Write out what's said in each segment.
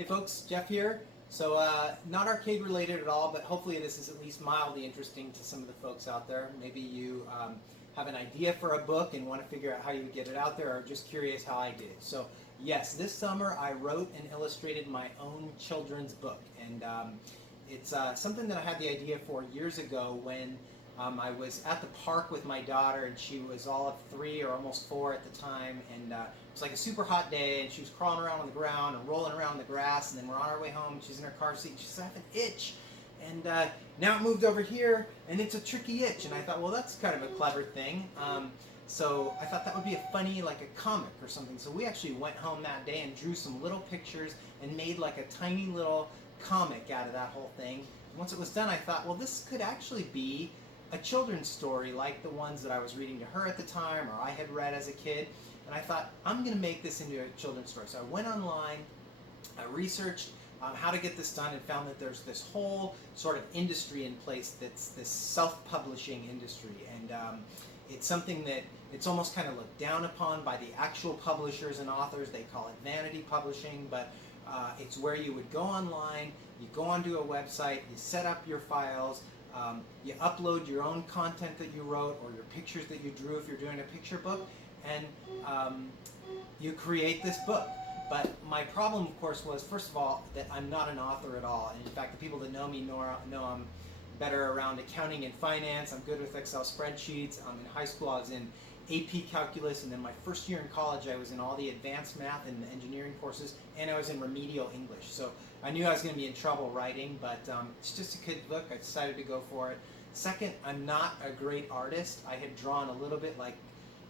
Hey folks, Jeff here. So not arcade related at all, but hopefully this is at least mildly interesting to some of the folks out there. Maybe you have an idea for a book and want to figure out how you would get it out there, or just curious how I did. So yes, this summer I wrote and illustrated my own children's book. And it's something that I had the idea for years ago when I was at the park with my daughter, and she was all of 3 or almost 4 at the time, and it was like a super hot day, and she was crawling around on the ground and rolling around in the grass, and then we're on our way home, and she's in her car seat, and she says, "I have an itch," and now it moved over here, and it's a tricky itch, and I thought, well, that's kind of a clever thing. So I thought that would be a funny, like a comic or something. So we actually went home that day and drew some little pictures and made like a tiny little comic out of that whole thing. And once it was done, I thought, well, this could actually be a children's story like the ones that I was reading to her at the time, or I had read as a kid. And I thought, I'm going to make this into a children's story. So I went online, I researched how to get this done, and found that there's this whole sort of industry in place that's this self-publishing industry. And it's something that it's almost kind of looked down upon by the actual publishers and authors. They call it vanity publishing, but it's where you would go online, you go onto a website, you set up your files, you upload your own content that you wrote or your pictures that you drew if you're doing a picture book, and you create this book. But my problem, of course, was, first of all, that I'm not an author at all. And in fact, the people that know me know I'm better around accounting and finance. I'm good with Excel spreadsheets. In high school, I was in AP Calculus, and then my first year in college, I was in all the advanced math and engineering courses, and I was in remedial English. So I knew I was going to be in trouble writing, but it's just a kid book. I decided to go for it. Second, I'm not a great artist. I had drawn a little bit like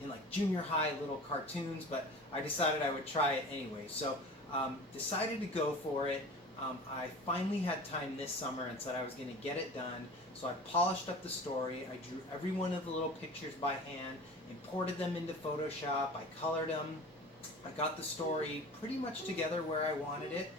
in like junior high little cartoons, but I decided I would try it anyway. So decided to go for it. I finally had time this summer and said I was going to get it done. So I polished up the story. I drew every one of the little pictures by hand, imported them into Photoshop. I colored them. I got the story pretty much together where I wanted it.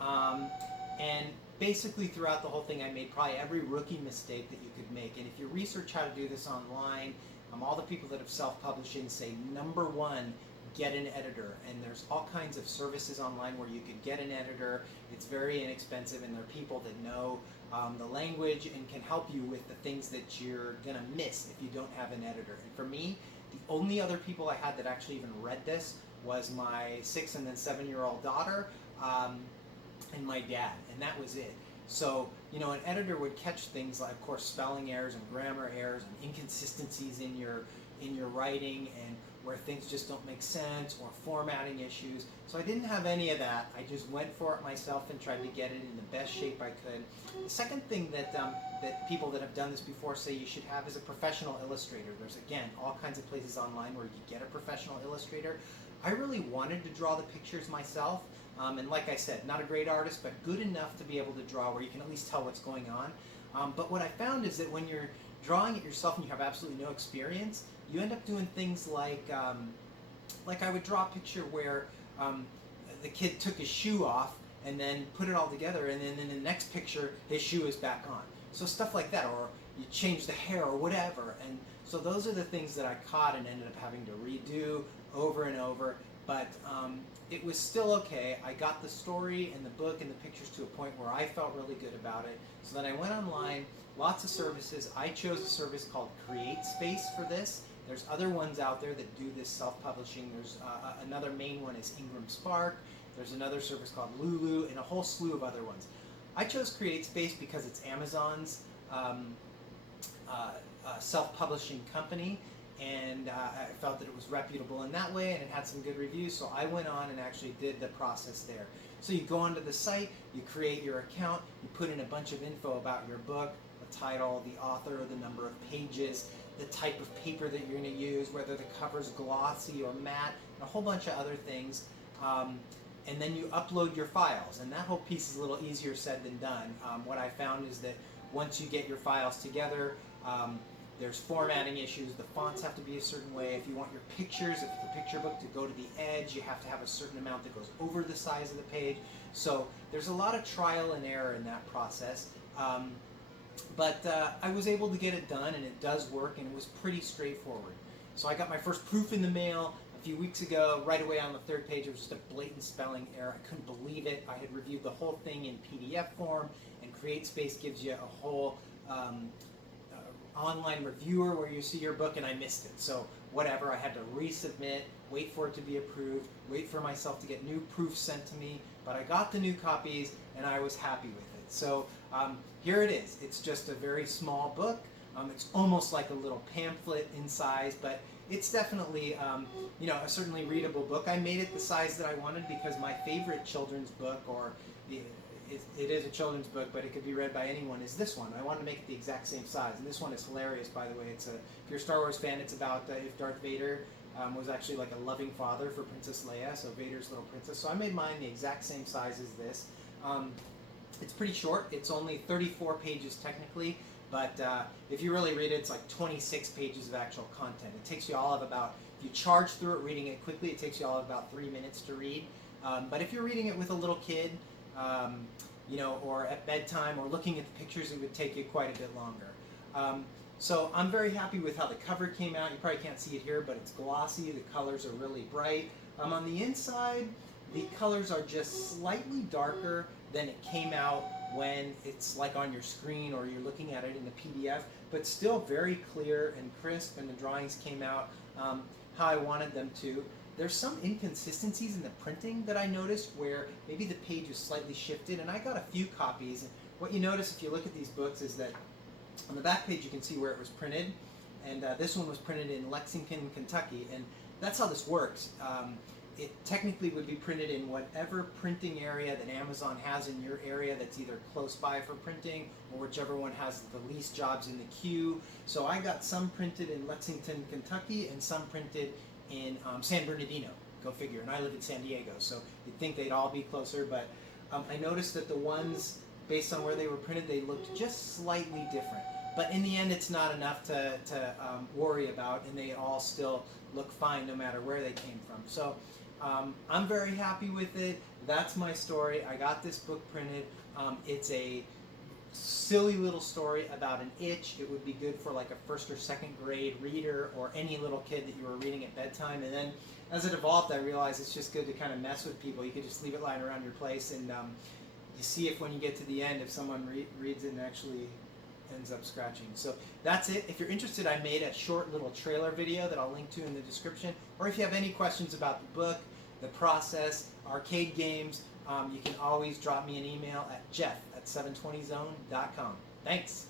And basically throughout the whole thing, I made probably every rookie mistake that you could make. And if you research how to do this online, all the people that have self-publishing say, number one, get an editor. And there's all kinds of services online where you could get an editor. It's very inexpensive, and there are people that know the language and can help you with the things that you're going to miss if you don't have an editor. And for me, the only other people I had that actually even read this was my 6 and then 7-year-old daughter, and my dad, and that was it. So, an editor would catch things like, of course, spelling errors and grammar errors and inconsistencies in your writing, and where things just don't make sense, or formatting issues. So I didn't have any of that. I just went for it myself and tried to get it in the best shape I could. The second thing that people that have done this before say you should have is a professional illustrator. There's, again, all kinds of places online where you can get a professional illustrator. I really wanted to draw the pictures myself. And like I said, not a great artist, but good enough to be able to draw where you can at least tell what's going on. But what I found is that when you're drawing it yourself and you have absolutely no experience, you end up doing things like I would draw a picture where the kid took his shoe off and then put it all together, and then in the next picture his shoe is back on. So stuff like that, or you change the hair or whatever. And so those are the things that I caught and ended up having to redo over and over. But it was still okay. I got the story and the book and the pictures to a point where I felt really good about it. So then I went online, lots of services. I chose a service called CreateSpace for this. There's other ones out there that do this self-publishing. There's another main one is Ingram Spark. There's another service called Lulu, and a whole slew of other ones. I chose CreateSpace because it's Amazon's self-publishing company, and I felt that it was reputable in that way, and it had some good reviews, so I went on and actually did the process there. So you go onto the site, you create your account, you put in a bunch of info about your book, the title, the author, the number of pages, the type of paper that you're going to use, whether the cover's glossy or matte, and a whole bunch of other things. And then you upload your files, and that whole piece is a little easier said than done. What I found is that once you get your files together, there's formatting issues. The fonts have to be a certain way. If you want your pictures, if it's a picture book, to go to the edge, you have to have a certain amount that goes over the size of the page. So there's a lot of trial and error in that process. But I was able to get it done, and it does work, and it was pretty straightforward. So I got my first proof in the mail. a few weeks ago. Right away on the third page, it was just a blatant spelling error. I couldn't believe it. I had reviewed the whole thing in PDF form, and CreateSpace gives you a whole online reviewer where you see your book, and I missed it. So whatever, I had to resubmit, wait for it to be approved, wait for myself to get new proofs sent to me, but I got the new copies and I was happy with it. So here it is. It's just a very small book. It's almost like a little pamphlet in size, but it's definitely a certainly readable book. I made it the size that I wanted because my favorite children's book, or it is a children's book, but it could be read by anyone, is this one. I wanted to make it the exact same size, and this one is hilarious, by the way. If you're a Star Wars fan, it's about if Darth Vader was actually like a loving father for Princess Leia, so Vader's little princess. So I made mine the exact same size as this. It's pretty short. It's only 34 pages technically, but if you really read it, it's like 26 pages of actual content. It takes you all of about, if you charge through it reading it quickly, it takes you all of about 3 minutes to read. But if you're reading it with a little kid, or at bedtime, or looking at the pictures, it would take you quite a bit longer. So I'm very happy with how the cover came out. You probably can't see it here, but it's glossy. The colors are really bright. On the inside, the colors are just slightly darker than it came out when it's like on your screen or you're looking at it in the PDF, but still very clear and crisp, and the drawings came out how I wanted them to. There's some inconsistencies in the printing that I noticed where maybe the page is slightly shifted, and I got a few copies. What you notice if you look at these books is that on the back page you can see where it was printed, and this one was printed in Lexington, Kentucky, and that's how this works. It technically would be printed in whatever printing area that Amazon has in your area that's either close by for printing, or whichever one has the least jobs in the queue. So I got some printed in Lexington, Kentucky, and some printed in San Bernardino. Go figure. And I live in San Diego, so you'd think they'd all be closer, but I noticed that the ones, based on where they were printed, they looked just slightly different. But in the end, it's not enough to worry about, and they all still look fine no matter where they came from. So I'm very happy with it. That's my story. I got this book printed. It's a silly little story about an itch. It would be good for like a first or second grade reader, or any little kid that you were reading at bedtime. And then as it evolved, I realized it's just good to kind of mess with people. You could just leave it lying around your place, and you see if when you get to the end, if someone reads it and actually ends up scratching. So that's it. If you're interested, I made a short little trailer video that I'll link to in the description. Or if you have any questions about the book, the process, arcade games, you can always drop me an email at jeff@720zone.com. Thanks.